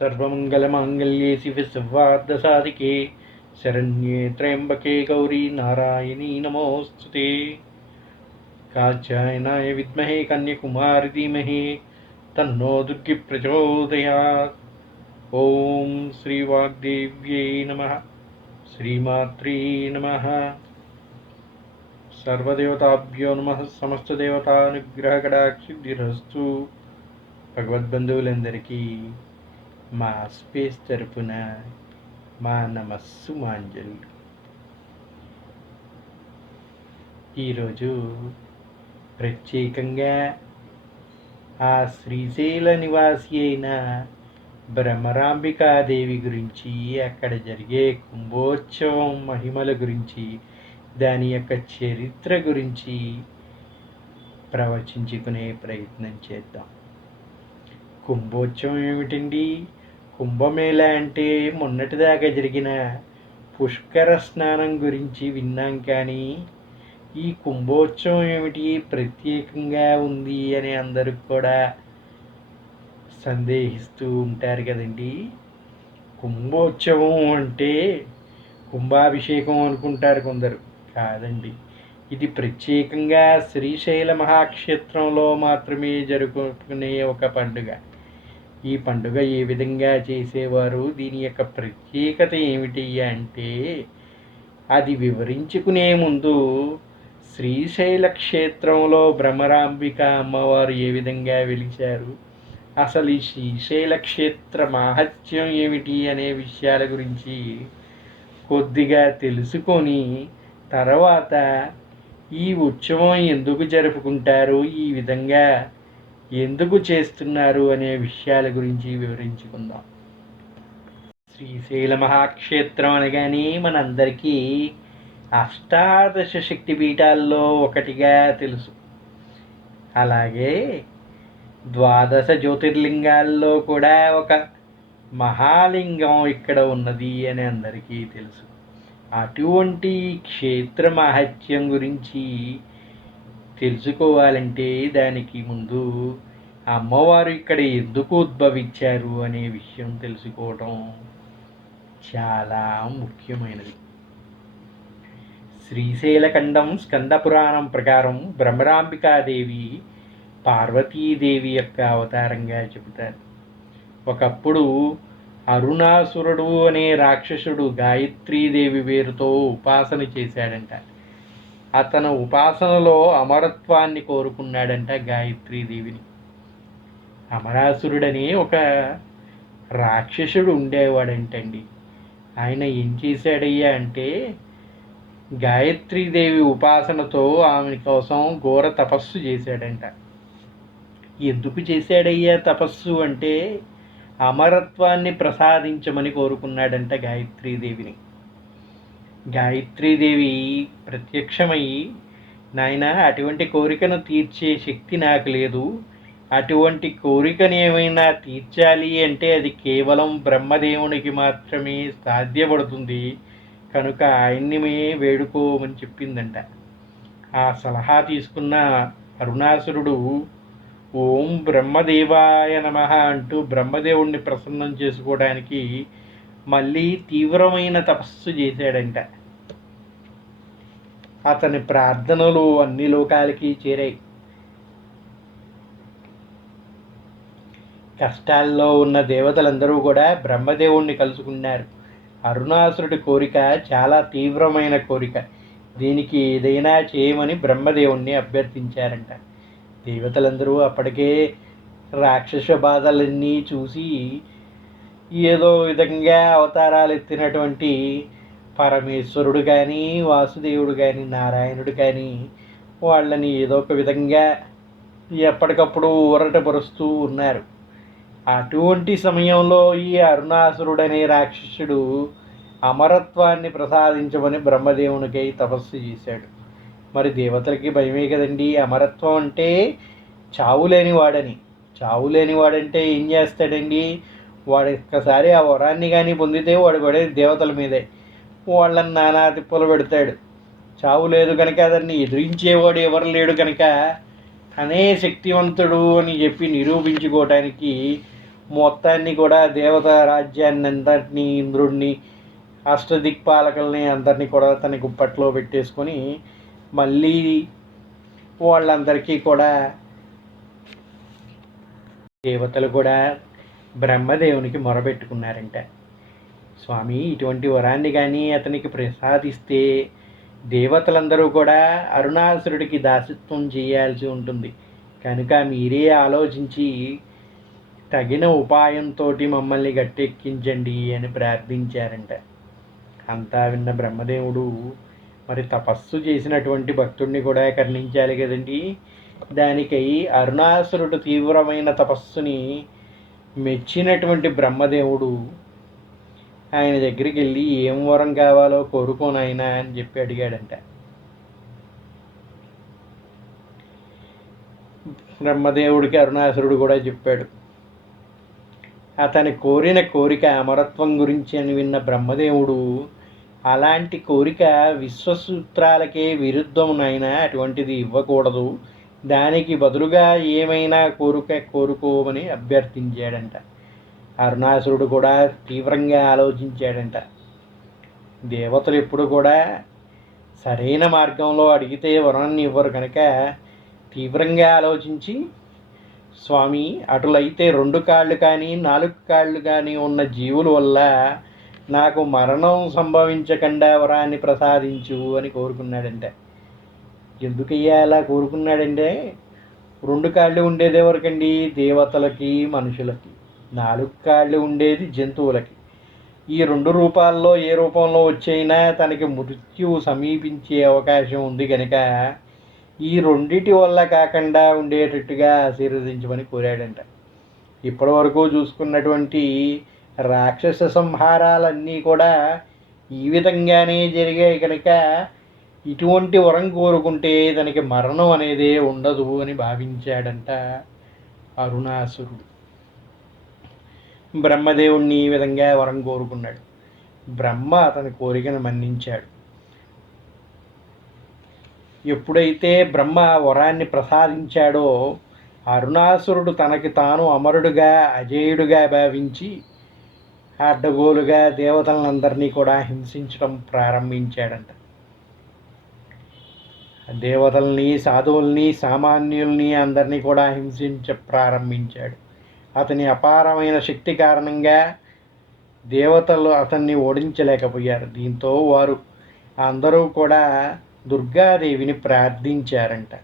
सर्वमङ्गलमाङ्गल्ये शिवे संवार्धसाधिके शरण्ये त्र्यम्बके गौरी नारायणी नमोऽस्तु ते कात्यायनाय विद्महे कन्याकुमारि धीमहि तन्नो दुर्गि प्रचोदयात् ॐ श्रीवाग्देव्यै नमः श्रीमात्रे नमः సర్వదేవతాభ్యో నమ సమస్తదేవతానుగ్రహకటాక్షిద్ధిరస్తు భగవద్బంధువులందరికీ మా స్పేస్ తరపున మా నమస్సు మాంజలి ఈరోజు ప్రత్యేకంగా ఆ శ్రీశైల నివాసి అయిన భ్రమరాంబికాదేవి గురించి అక్కడ జరిగే కుంభోత్సవం మహిమల గురించి దాని యొక్క చరిత్ర గురించి ప్రవచించుకునే ప్రయత్నం చేద్దాం. కుంభోత్సవం ఏమిటండి? కుంభమేళ అంటే మొన్నటిదాకా జరిగిన పుష్కర స్నానం గురించి విన్నాం కానీ ఈ కుంభోత్సవం ఏమిటి ప్రత్యేకంగా ఉంది అని అందరూ కూడా సందేహిస్తూ ఉంటారు కదండి. కుంభోత్సవం అంటే కుంభాభిషేకం అనుకుంటారు కొందరు. కాదండి. ఇది ప్రత్యేకంగా శ్రీశైల మహాక్షేత్రంలో మాత్రమే జరుపుకునే ఒక పండుగ. ఈ పండుగ ఏ విధంగా చేసేవారు? దీని యొక్క ప్రత్యేకత ఏమిటి అంటే అది వివరించుకునే ముందు శ్రీశైల క్షేత్రంలో భ్రమరాంబిక అమ్మవారు ఏ విధంగా వెలిచారు అసలు ఈ శ్రీశైల క్షేత్ర మహత్యం ఏమిటి అనే విషయాల గురించి కొద్దిగా తెలుసుకొని తర్వాత ఈ ఉత్సవం ఎందుకు జరుపుకుంటారు? ఈ విధంగా ఎందుకు చేస్తున్నారు అనే విషయాల గురించి వివరించుకుందాం. శ్రీశైల మహాక్షేత్రం అనగానే మనందరికీ అష్టాదశ శక్తి పీఠాల్లో ఒకటిగా తెలుసు. అలాగే ద్వాదశ జ్యోతిర్లింగాల్లో కూడా ఒక మహాలింగం ఇక్కడ ఉన్నది అని అందరికీ తెలుసు. అటువంటి క్షేత్ర మహత్యం గురించి తెలుసుకోవాలంటే దానికి ముందు అమ్మవారు ఇక్కడ ఎందుకు ఉద్భవించారు అనే విషయం తెలుసుకోవటం చాలా ముఖ్యమైనది. శ్రీశైలఖండం స్కంద పురాణం ప్రకారం బ్రహ్మరాంబికాదేవి పార్వతీదేవి యొక్క అవతారంగా చెబుతారు. ఒకప్పుడు అరుణాసురుడు అనే రాక్షసుడు గాయత్రీదేవి పేరుతో ఉపాసన చేశాడంట. అతను ఉపాసనలో అమరత్వాన్ని కోరుకున్నాడంట గాయత్రీదేవిని. అమరాసురుడని ఒక రాక్షసుడు ఉండేవాడంటండి. ఆయన ఏం చేశాడయ్యా అంటే గాయత్రీదేవి ఉపాసనతో ఆమె కోసం ఘోర తపస్సు చేశాడంట. ఎందుకు చేశాడయ్యా తపస్సు అంటే అమరత్వాన్ని ప్రసాదించమని కోరుకున్నాడంట గాయత్రీదేవిని. గాయత్రీదేవి ప్రత్యక్షమై నాయన అటువంటి కోరికను తీర్చే శక్తి నాకు లేదు. అటువంటి కోరికను ఏమైనా తీర్చాలి అంటే అది కేవలం బ్రహ్మదేవునికి మాత్రమే సాధ్యపడుతుంది. కనుక ఆయన్ని వేడుకోమని చెప్పిందంట. ఆ సలహా తీసుకున్న అరుణాసురుడు ఓం బ్రహ్మదేవాయ నమ అంటూ బ్రహ్మదేవుణ్ణి ప్రసన్నం చేసుకోవడానికి మళ్ళీ తీవ్రమైన తపస్సు చేశాడంట. అతని ప్రార్థనలు అన్ని లోకాలకి చేరాయి. కష్టాల్లో ఉన్న దేవతలందరూ కూడా బ్రహ్మదేవుణ్ణి కలుసుకున్నారు. అరుణాసురుడి కోరిక చాలా తీవ్రమైన కోరిక. దీనికి ఏదైనా చేయమని బ్రహ్మదేవుణ్ణి అభ్యర్థించారంట. దేవతలందరూ అప్పటికే రాక్షస బాధలన్నీ చూసి ఏదో విధంగా అవతారాలు ఎత్తినటువంటి పరమేశ్వరుడు కానీ వాసుదేవుడు కానీ నారాయణుడు కానీ వాళ్ళని ఏదో ఒక విధంగా ఎప్పటికప్పుడు ఊరటపరుస్తూ ఉన్నారు. అటువంటి సమయంలో ఈ అరుణాసురుడనే రాక్షసుడు అమరత్వాన్ని ప్రసాదించమని బ్రహ్మదేవునికై తపస్సు చేశాడు. మరి దేవతలకి భయమే కదండి అమరత్వం అంటే చావు లేనివాడని చావు లేనివాడంటే ఏం చేస్తాడండి? వాడు ఒక్కసారి ఆ వరాన్ని కానీ పొందితే వాడు పడే దేవతల మీదే. వాళ్ళని నానా తిప్పలు పెడతాడు. చావు లేదు కనుక అతన్ని ఎదిరించేవాడు ఎవరు లేడు కనుక అనే శక్తివంతుడు అని చెప్పి నిరూపించుకోవటానికి మొత్తాన్ని కూడా దేవత రాజ్యాన్ని అందరినీ ఇంద్రుడిని అష్టదిక్పాలకుల్ని అందరినీ కూడా తన గుప్పట్లో పెట్టేసుకొని మళ్ళీ వాళ్ళందరికీ కూడా దేవతలు కూడా బ్రహ్మదేవునికి మొరబెట్టుకున్నారంట. స్వామి ఇటువంటి వరాన్ని కానీ అతనికి ప్రసాదిస్తే దేవతలందరూ కూడా అరుణాసురుడికి దాసత్వం చేయాల్సి ఉంటుంది. కనుక మీరే ఆలోచించి తగిన ఉపాయంతో మమ్మల్ని గట్టెక్కించండి అని ప్రార్థించారంట. అంతా విన్న బ్రహ్మదేవుడు మరి తపస్సు చేసినటువంటి భక్తుడిని కూడా కర్ణించాలి కదండి. దానికై అరుణాసురుడు తీవ్రమైన తపస్సుని మెచ్చినటువంటి బ్రహ్మదేవుడు ఆయన దగ్గరికి వెళ్ళి ఏం వరం కావాలో కోరుకోనైనా అని చెప్పి అడిగాడంట. బ్రహ్మదేవుడికి అరుణాసురుడు కూడా చెప్పాడు. అతని కోరిన కోరిక అమరత్వం గురించి అని విన్న బ్రహ్మదేవుడు అలాంటి కోరిక విశ్వసూత్రాలకే విరుద్ధం నాయన అటువంటిది ఇవ్వకూడదు. దానికి బదులుగా ఏమైనా కోరుక కోరుకోమని అభ్యర్థించాడంట. అరుణాసురుడు కూడా తీవ్రంగా ఆలోచించాడంట. దేవతలు ఎప్పుడు కూడా సరైన మార్గంలో అడిగితే వరాన్ని ఇవ్వరు కనుక తీవ్రంగా ఆలోచించి స్వామి అటులైతే రెండు కాళ్ళు కానీ నాలుగు కాళ్ళు కానీ ఉన్న జీవుల వల్ల నాకు మరణం సంభవించకుండా వరాన్ని ప్రసాదించు అని కోరుకున్నాడంటే. ఎందుకయ్యా అలా కోరుకున్నాడంటే రెండు కాళ్ళు ఉండేది ఎవరికండి దేవతలకి మనుషులకి. నాలుగు కాళ్ళు ఉండేది జంతువులకి. ఈ రెండు రూపాల్లో ఏ రూపంలో వచ్చైనా తనకి మృత్యువు సమీపించే అవకాశం ఉంది కనుక ఈ రెండిటి వల్ల కాకుండా ఉండేటట్టుగా ఆశీర్వదించమని కోరాడంట. ఇప్పటి వరకు చూసుకున్నటువంటి రాక్షస సంహారాలన్నీ కూడా ఈ విధంగానే జరిగాయి కనుక ఇటువంటి వరం కోరుకుంటే తనకి మరణం అనేది ఉండదు అని భావించాడంట అరుణాసురుడు. బ్రహ్మదేవుణ్ణి ఈ విధంగా వరం కోరుకున్నాడు. బ్రహ్మ అతని కోరికను మన్నించాడు. ఎప్పుడైతే బ్రహ్మ వరాన్ని ప్రసాదించాడో అరుణాసురుడు తనకి తాను అమరుడుగా అజేయుడుగా భావించి అడ్డగోలుగా దేవతలందరినీ కూడా హింసించడం ప్రారంభించాడంట. దేవతల్ని సాధువుల్ని సామాన్యుల్ని అందరినీ కూడా హింసించ ప్రారంభించాడు. అతని అపారమైన శక్తి కారణంగా దేవతలు అతన్ని ఓడించలేకపోయారు. దీంతో వారు అందరూ కూడా దుర్గాదేవిని ప్రార్థించారంట.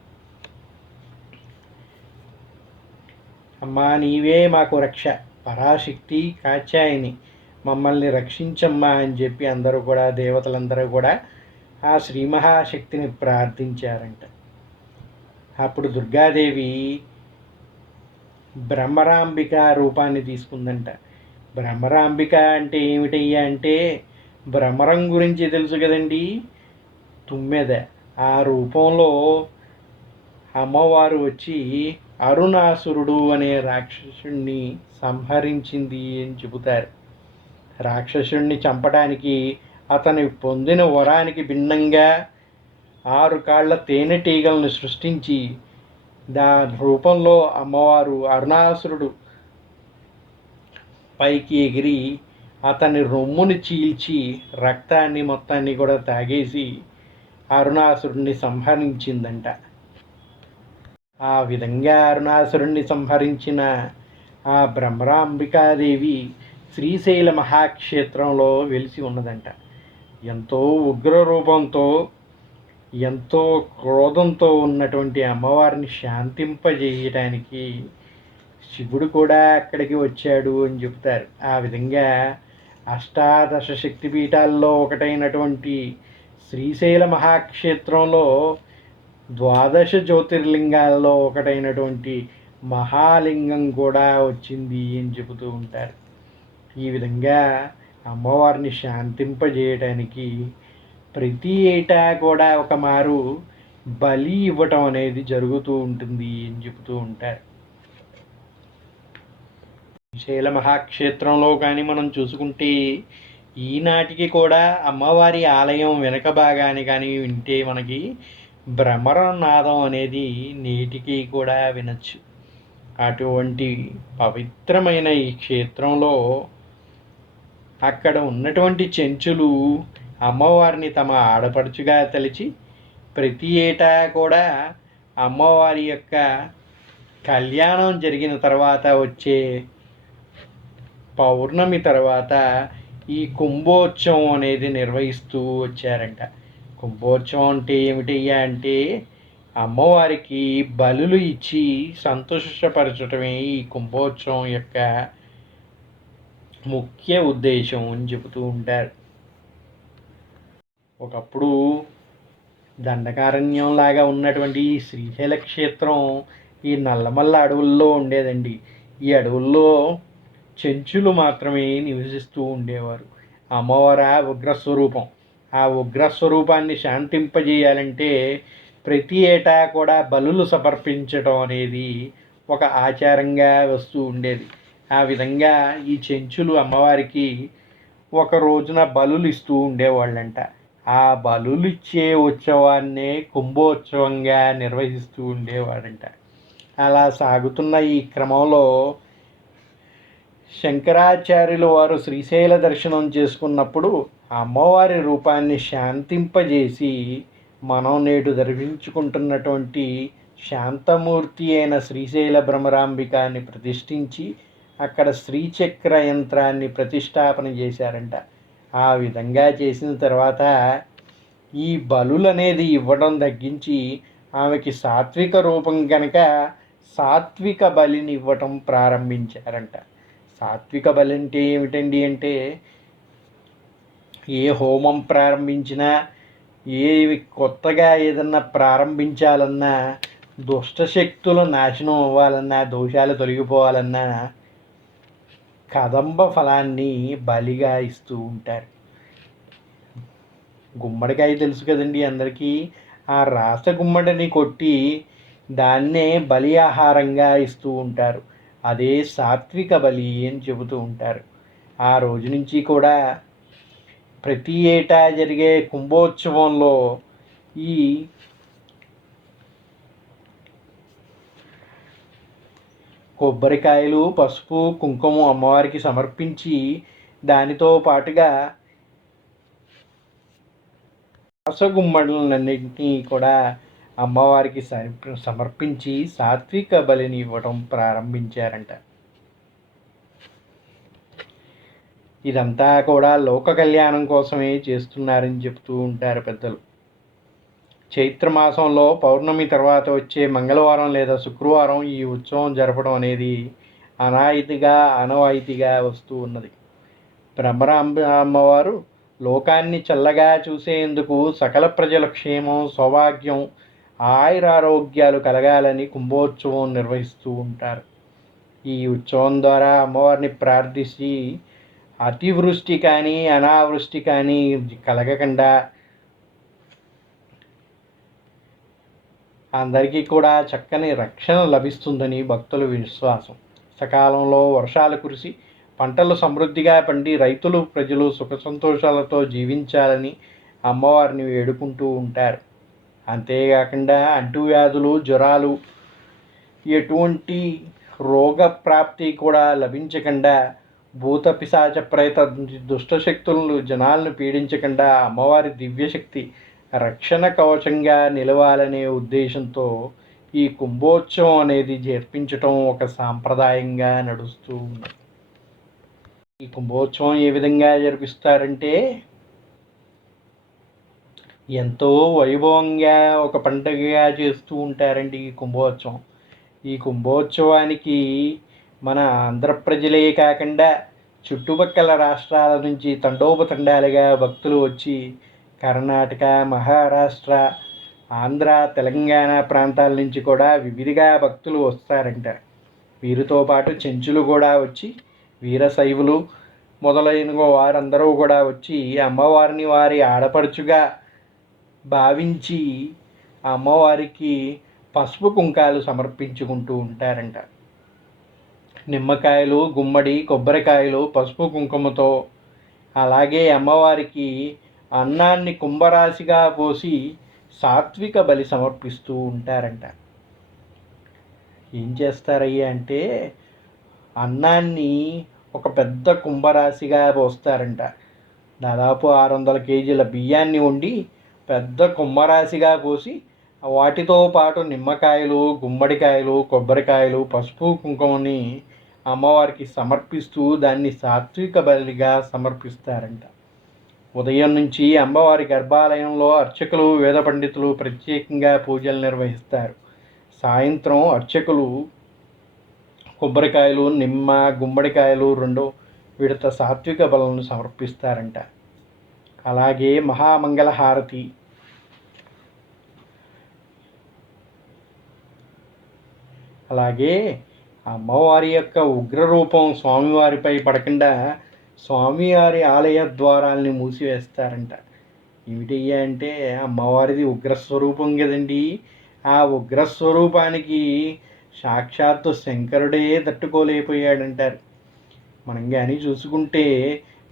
అమ్మా నీవే మాకు రక్ష పరాశక్తి కాచాయిని. మమ్మల్ని రక్షించమ్మా అని చెప్పి అందరూ కూడా దేవతలందరూ కూడా ఆ శ్రీ మహాశక్తిని ప్రార్థించారంట. అప్పుడు దుర్గాదేవి బ్రహ్మరాంబిక రూపాన్ని తీసుకుందంట. బ్రహ్మరాంబిక అంటే ఏమిటయ్యా అంటే భ్రమరం గురించి తెలుసు కదండి? తుమ్మెద. ఆ రూపంలో అమ్మవారు వచ్చి అరుణాసురుడు అనే రాక్షసుణ్ణి సంహరించింది అని చెబుతారు. రాక్షసుణ్ణి చంపడానికి అతని పొందిన వరానికి భిన్నంగా ఆరు కాళ్ళ తేనెటీగలను సృష్టించి దా రూపంలో అమ్మవారు అరుణాసురుడు పైకి ఎగిరి అతని రొమ్ముని చీల్చి రక్తాన్ని మొత్తాన్ని కూడా తాగేసి అరుణాసురుణ్ణి సంహరించిందంట. ఆ విధంగా అరుణాసురుణ్ణి సంహరించిన ఆ బ్రహ్మరాంబికాదేవి శ్రీశైల మహాక్షేత్రంలో వెలిసి ఉన్నదంట. ఎంతో ఉగ్ర రూపంతో ఎంతో క్రోధంతో ఉన్నటువంటి అమ్మవారిని శాంతింపజేయటానికి శివుడు కూడా అక్కడికి వచ్చాడు అని చెప్తారు ఆ విధంగా అష్టాదశ శక్తిపీఠాల్లో ఒకటైనటువంటి శ్రీశైల మహాక్షేత్రంలో ద్వాదశ జ్యోతిర్లింగాల్లో ఒకటైనటువంటి మహాలింగం కూడా వచ్చింది అని చెబుతూ ఉంటారు. ఈ విధంగా అమ్మవారిని శాంతింపజేయటానికి ప్రతి ఏటా కూడా ఒక మారు బలి ఇవ్వటం అనేది జరుగుతూ ఉంటుంది అని చెబుతూ ఉంటారు. శ్రీశైల మహాక్షేత్రంలో కానీ మనం చూసుకుంటే ఈనాటికి కూడా అమ్మవారి ఆలయం వెనక భాగాన్ని కానీ వింటే మనకి భ్రమరనాదం అనేది నేటికి కూడా వినొచ్చు. అటువంటి పవిత్రమైన ఈ క్షేత్రంలో అక్కడ ఉన్నటువంటి చెంచులు అమ్మవారిని తమ ఆడపడుచుగా తలిచి ప్రతి ఏటా కూడా అమ్మవారి యొక్క కళ్యాణం జరిగిన తర్వాత వచ్చే పౌర్ణమి తర్వాత ఈ కుంభోత్సవం అనేది నిర్వహిస్తూ వచ్చారంట. కుంభోత్సవం అంటే ఏమిటయ్యా అంటే అమ్మవారికి బలులు ఇచ్చి సంతోషపరచటమే ఈ కుంభోత్సవం యొక్క ముఖ్య ఉద్దేశం అని చెబుతూ ఉంటారు. ఒకప్పుడు దండకారణ్యం లాగా ఉన్నటువంటి ఈ శ్రీశైల క్షేత్రం ఈ నల్లమల్ల అడవుల్లో ఉండేదండి. ఈ అడవుల్లో చెంచులు మాత్రమే నివసిస్తూ ఉండేవారు. అమ్మవారు ఉగ్రస్వరూపం. ఆ ఉగ్రస్వరూపాన్ని శాంతింపజేయాలంటే ప్రతి ఏటా కూడా బలులు సమర్పించడం అనేది ఒక ఆచారంగా వస్తూ ఉండేది. ఆ విధంగా ఈ చెంచులు అమ్మవారికి ఒక రోజున బలులు ఇస్తూ ఉండేవాళ్ళంట. ఆ బలులు ఇచ్చే ఉత్సవాన్నే కుంభోత్సవంగా నిర్వహిస్తూ ఉండేవాడంట. అలా సాగుతున్న ఈ క్రమంలో శంకరాచార్యులు వారు శ్రీశైల దర్శనం చేసుకున్నప్పుడు అమ్మవారి రూపాన్ని శాంతింపజేసి మనం నేడు దర్శించుకుంటున్నటువంటి శాంతమూర్తి అయిన శ్రీశైల భ్రమరాంబికాన్ని ప్రతిష్ఠించి అక్కడ శ్రీచక్ర యంత్రాన్ని ప్రతిష్టాపన చేశారంట. ఆ విధంగా చేసిన తర్వాత ఈ బలులు అనేది ఇవ్వడం తగ్గించి ఆమెకి సాత్విక రూపం కనుక సాత్విక బలిని ఇవ్వటం ప్రారంభించారంట. సాత్విక బలి అంటే ఏమిటండి అంటే ఏ హోమం ప్రారంభించినా ఏ కొత్తగా ఏదన్నా ప్రారంభించాలన్నా దుష్టశక్తులు నాశనం అవ్వాలన్నా దోషాలు తొలగిపోవాలన్నా కదంబ ఫలాన్ని బలిగా ఇస్తూ ఉంటారు. గుమ్మడికాయ తెలుసు కదండి అందరికీ. ఆ రాస గుమ్మడిని కొట్టి దాన్నే బలి ఆహారంగా ఇస్తూ ఉంటారు. అదే సాత్విక బలి అని చెబుతూ ఉంటారు. ఆ రోజు నుంచి కూడా ప్రతి ఏటా జరిగే కుంభోత్సవంలో ఈ కొబ్బరికాయలు పసుపు కుంకుమ అమ్మవారికి సమర్పించి దానితో పాటుగా రసగుమ్మడులన్నింటినీ కూడా అమ్మవారికి సమర్పించి సాత్విక బలిని ఇవ్వడం ప్రారంభించారంట. ఇదంతా కూడా లోక కళ్యాణం కోసమే చేస్తున్నారని చెప్తూ ఉంటారు పెద్దలు. చైత్రమాసంలో పౌర్ణమి తర్వాత వచ్చే మంగళవారం లేదా శుక్రవారం ఈ ఉత్సవం జరపడం అనేది అనాయితీగా అనవాయితీగా వస్తూ ఉన్నది. బ్రహ్మరాంబ అమ్మవారు లోకాన్ని చల్లగా చూసేందుకు సకల ప్రజల క్షేమం సౌభాగ్యం ఆయురారోగ్యాలు కలగాలని కుంభోత్సవం నిర్వహిస్తూ ఉంటారు. ఈ ఉత్సవం ద్వారా అమ్మవారిని ప్రార్థించి అతివృష్టి కానీ అనావృష్టి కానీ కలగకుండా అందరికీ కూడా చక్కని రక్షణ లభిస్తుందని భక్తుల విశ్వాసం. సకాలంలో వర్షాలు కురిసి పంటలు సమృద్ధిగా పండి రైతులు ప్రజలు సుఖ సంతోషాలతో జీవించాలని అమ్మవారిని వేడుకుంటూ ఉంటారు. అంతేకాకుండా అంటువ్యాధులు జ్వరాలు ఎటువంటి రోగ ప్రాప్తి కూడా లభించకుండా భూత పిశాచ ప్రేత దుష్టశక్తులను జనాలను పీడించకుండా అమ్మవారి దివ్యశక్తి రక్షణ కవచంగా నిలవాలనే ఉద్దేశంతో ఈ కుంభోత్సవం అనేది జరిపించటం ఒక సాంప్రదాయంగా నడుస్తూ ఉంది. ఈ కుంభోత్సవం ఏ విధంగా జరిపిస్తారంటే ఎంతో వైభవంగా ఒక పండుగగా చేస్తూ ఉంటారండి ఈ కుంభోత్సవం. ఈ కుంభోత్సవానికి మన ఆంధ్ర ప్రజలే కాకుండా చుట్టుపక్కల రాష్ట్రాల నుంచి తండోపతండాలుగా భక్తులు వచ్చి కర్ణాటక మహారాష్ట్ర ఆంధ్ర తెలంగాణ ప్రాంతాల నుంచి కూడా వివిధగా భక్తులు వస్తారంట. వీరితో పాటు చెంచులు కూడా వచ్చి వీరశైవులు మొదలైన వారందరూ కూడా వచ్చి అమ్మవారిని వారి ఆడపడుచుగా భావించి అమ్మవారికి పసుపు కుంకాలు సమర్పించుకుంటూ ఉంటారంట. నిమ్మకాయలు గుమ్మడి కొబ్బరికాయలు పసుపు కుంకుమతో అలాగే అమ్మవారికి అన్నాన్ని కుంభరాశిగా పోసి సాత్విక బలి సమర్పిస్తూ ఉంటారంట. ఏం చేస్తారయ్యా అంటే అన్నాన్ని ఒక పెద్ద కుంభరాశిగా పోస్తారంట. దాదాపు ఆరు వందల కేజీల బియ్యాన్ని వండి పెద్ద కుంభరాశిగా పోసి వాటితో పాటు నిమ్మకాయలు గుమ్మడికాయలు కొబ్బరికాయలు పసుపు కుంకుమని అమ్మవారికి సమర్పిస్తూ దాన్ని సాత్విక బలిగా సమర్పిస్తారంట. ఉదయం నుంచి అమ్మవారి గర్భాలయంలో అర్చకులు వేద పండితులు ప్రత్యేకంగా పూజలు నిర్వహిస్తారు. సాయంత్రం అర్చకులు కొబ్బరికాయలు నిమ్మ గుమ్మడికాయలు రెండు విడత సాత్విక బలను సమర్పిస్తారంట. అలాగే మహామంగళ హారతి అలాగే అమ్మవారి యొక్క ఉగ్రరూపం స్వామివారిపై పడకుండా స్వామివారి ఆలయ ద్వారాల్ని మూసివేస్తారంట. ఏమిటయ్యా అంటే అమ్మవారిది ఉగ్రస్వరూపం కదండి. ఆ ఉగ్రస్వరూపానికి సాక్షాత్తు శంకరుడే తట్టుకోలేకపోయాడంటారు. మనం కానీ చూసుకుంటే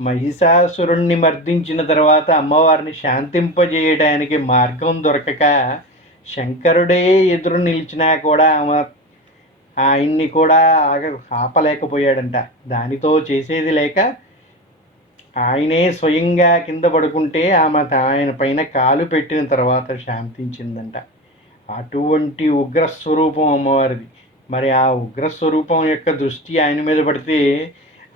మహిషాసురుణ్ణి మర్దించిన తర్వాత అమ్మవారిని శాంతింపజేయడానికి మార్గం దొరకక శంకరుడే ఎదురు నిలిచినా కూడా ఆమె ఆయన్ని కూడా ఆగ ఆపలేకపోయాడంట. దానితో చేసేది లేక ఆయనే స్వయంగా కింద పడుకుంటే ఆమె ఆయన పైన కాలు పెట్టిన తర్వాత శాంతించిందంట. అటువంటి ఉగ్రస్వరూపం అమ్మవారిది. మరి ఆ ఉగ్రస్వరూపం యొక్క దృష్టి ఆయన మీద పడితే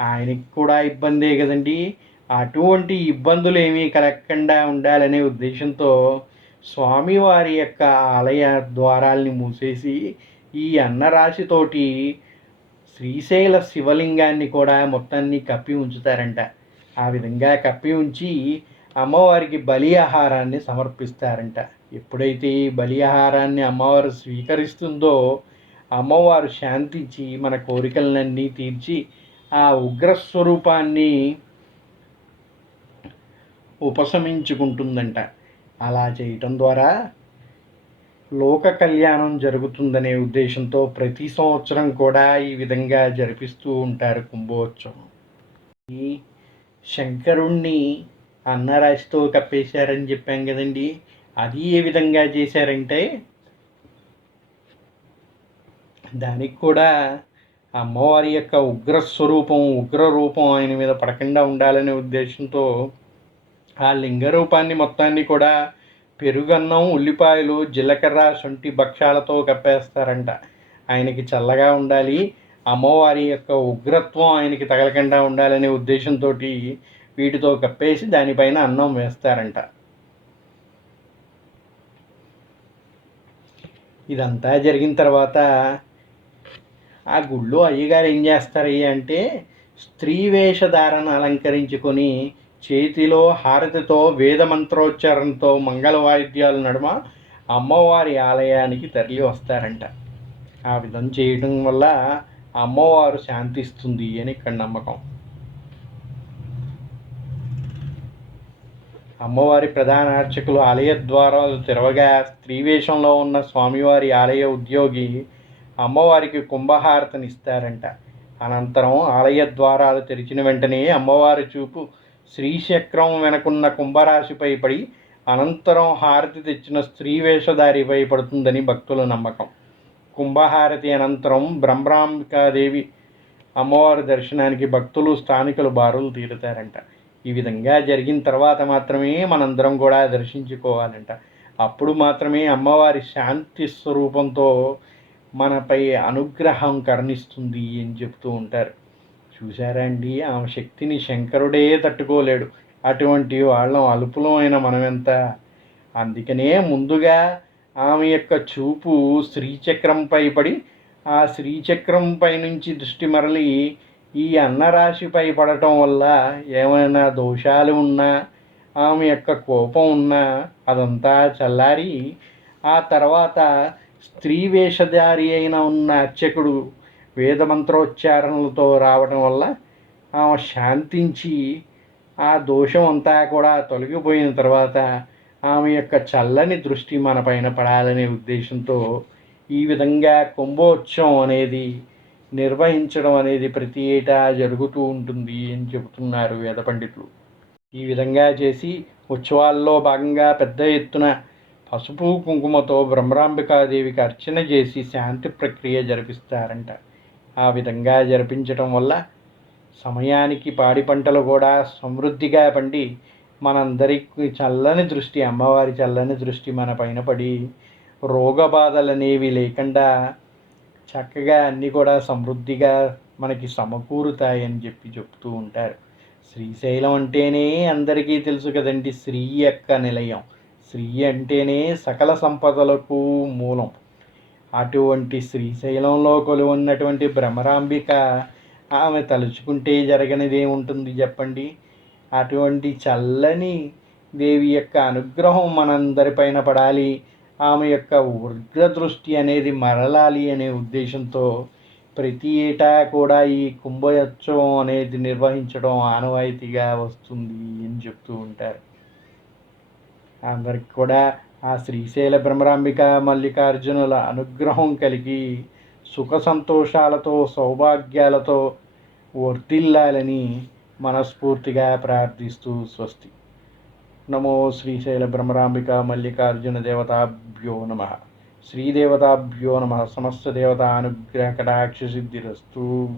ఆయనకి కూడా ఇబ్బందే కదండి. అటువంటి ఇబ్బందులు ఏమీ కలగకుండా ఉండాలనే ఉద్దేశంతో స్వామివారి యొక్క ఆలయ ద్వారాల్ని మూసేసి ఈ అన్నరాశితోటి శ్రీశైల శివలింగాన్ని కూడా మొత్తాన్ని కప్పి ఉంచుతారంట. ఆ విధంగా కప్పి ఉంచి అమ్మవారికి బలి ఆహారాన్ని సమర్పిస్తారంట. ఎప్పుడైతే ఈ బలి ఆహారాన్ని అమ్మవారు స్వీకరిస్తుందో అమ్మవారు శాంతించి మన కోరికలన్నీ తీర్చి ఆ ఉగ్రస్వరూపాన్ని ఉపశమించుకుంటుందంట. అలా చేయటం ద్వారా లోక కళ్యాణం జరుగుతుందనే ఉద్దేశంతో ప్రతి సంవత్సరం కూడా ఈ విధంగా జరిపిస్తూ ఉంటారు కుంభోత్సవం. ఈ శంకరుణ్ణి అన్నరాశితో కప్పేశారని చెప్పాం కదండి. అది ఏ విధంగా చేశారంటే దానికి కూడా అమ్మవారి యొక్క ఉగ్రస్వరూపం ఉగ్ర రూపం ఆయన మీద పడకుండా ఉండాలనే ఉద్దేశంతో ఆ లింగ రూపాన్ని మొత్తాన్ని కూడా పెరుగన్నం ఉల్లిపాయలు జీలకర్ర శొంఠి భక్ష్యాలతో కప్పేస్తారంట. ఆయనకి చల్లగా ఉండాలి. అమ్మవారి యొక్క ఉగ్రత్వం ఆయనకి తగలకుండా ఉండాలనే ఉద్దేశంతో వీటితో కప్పేసి దానిపైన అన్నం వేస్తారంట. ఇదంతా జరిగిన తర్వాత ఆ గుళ్ళో అయ్యగారు ఏం చేస్తారయ్య అంటే స్త్రీ వేషధారణ అలంకరించుకొని చేతిలో హారతితో వేదమంత్రోచ్చారణతో మంగళ వాయిద్యాల నడుమ అమ్మవారి ఆలయానికి తరలి వస్తారంట ఆ విధం చేయడం వల్ల అమ్మవారు శాంతిస్తుంది అని ఇక్కడ నమ్మకం. అమ్మవారి ప్రధాన అర్చకులు ఆలయ ద్వారాలు తెరవగా స్త్రీ వేషంలో ఉన్న స్వామివారి ఆలయ ఉద్యోగి అమ్మవారికి కుంభహారతనిస్తారంట అనంతరం ఆలయ ద్వారాలు తెరిచిన వెంటనే అమ్మవారి చూపు శ్రీచక్రం వెనకున్న కుంభరాశిపై పడి అనంతరం హారతి తెచ్చిన స్త్రీ వేషధారిపై పడుతుందని భక్తుల నమ్మకం. కుంభహారతి అనంతరం బ్రహ్మాంబికాదేవి అమ్మవారి దర్శనానికి భక్తులు స్థానికులు బారులు తీరుతారంట. ఈ విధంగా జరిగిన తర్వాత మాత్రమే మనందరం కూడా దర్శించుకోవాలంట. అప్పుడు మాత్రమే అమ్మవారి శాంతి స్వరూపంతో మనపై అనుగ్రహం కరుణిస్తుంది అని చెప్తూ ఉంటారు. చూసారా అండి? ఆమె శక్తిని శంకరుడే తట్టుకోలేడు. అటువంటి వాళ్ళం అలుపులమైన మనమెంత? అందుకనే ముందుగా ఆమె యొక్క చూపు శ్రీచక్రంపై పడి ఆ శ్రీచక్రంపై నుంచి దృష్టి మరలి ఈ అన్నరాశిపై పడటం వల్ల ఏమైనా దోషాలు ఉన్నా ఆమె యొక్క కోపం ఉన్నా అదంతా చల్లారి ఆ తర్వాత స్త్రీ వేషధారి అయిన ఉన్న అర్చకుడు వేదమంత్రోచ్చారణలతో రావడం వల్ల ఆమె శాంతించి ఆ దోషం అంతా కూడా తొలగిపోయిన తర్వాత ఆమె యొక్క చల్లని దృష్టి మన పైన పడాలనే ఉద్దేశంతో ఈ విధంగా కుంభోత్సవం అనేది నిర్వహించడం అనేది ప్రతి ఏటా జరుగుతూ ఉంటుంది అని చెబుతున్నారు వేద పండితులు. ఈ విధంగా చేసి ఉత్సవాల్లో భాగంగా పెద్ద ఎత్తున పసుపు కుంకుమతో బ్రహ్మరాంబికాదేవికి అర్చన చేసి శాంతి ప్రక్రియ జరిపిస్తారంట. ఆ విధంగా జరిపించటం వల్ల సమయానికి పాడి పంటలు కూడా సమృద్ధిగా పండి మనందరికి చల్లని దృష్టి అమ్మవారి చల్లని దృష్టి మన పైన పడి రోగ లేకుండా చక్కగా అన్నీ కూడా సమృద్ధిగా మనకి సమకూరుతాయని చెప్పి చెప్తూ ఉంటారు. శ్రీశైలం అంటేనే అందరికీ తెలుసు కదండి శ్రీ యొక్క నిలయం. శ్రీ అంటేనే సకల సంపదలకు మూలం. అటువంటి శ్రీశైలంలో కొలువున్నటువంటి భ్రమరాంబిక ఆమె తలుచుకుంటే జరగనిది ఉంటుంది చెప్పండి. అటువంటి చల్లని దేవి యొక్క అనుగ్రహం మనందరిపైన పడాలి. ఆమె యొక్క ఉగ్ర దృష్టి అనేది మరలాలి అనే ఉద్దేశంతో ప్రతి ఏటా కూడా ఈ కుంభోత్సవం అనేది నిర్వహించడం ఆనవాయితీగా వస్తుంది అని చెప్తూ ఉంటారు. అందరికి కూడా ఆ శ్రీశైల భ్రమరాంబిక మల్లికార్జునుల అనుగ్రహం కలిగి సుఖ సంతోషాలతో సౌభాగ్యాలతో వర్తిల్లాలని మనస్ఫూర్తిగా ప్రార్థిస్తూ స్వస్తి. నమో శ్రీశైల బ్రహ్మరాంబిక మల్లికార్జున దేవతాభ్యో నమ. శ్రీదేవతాభ్యో నమ. సమస్త దేవత అనుగ్రహ కటాక్ష సిద్ధిరస్తూ.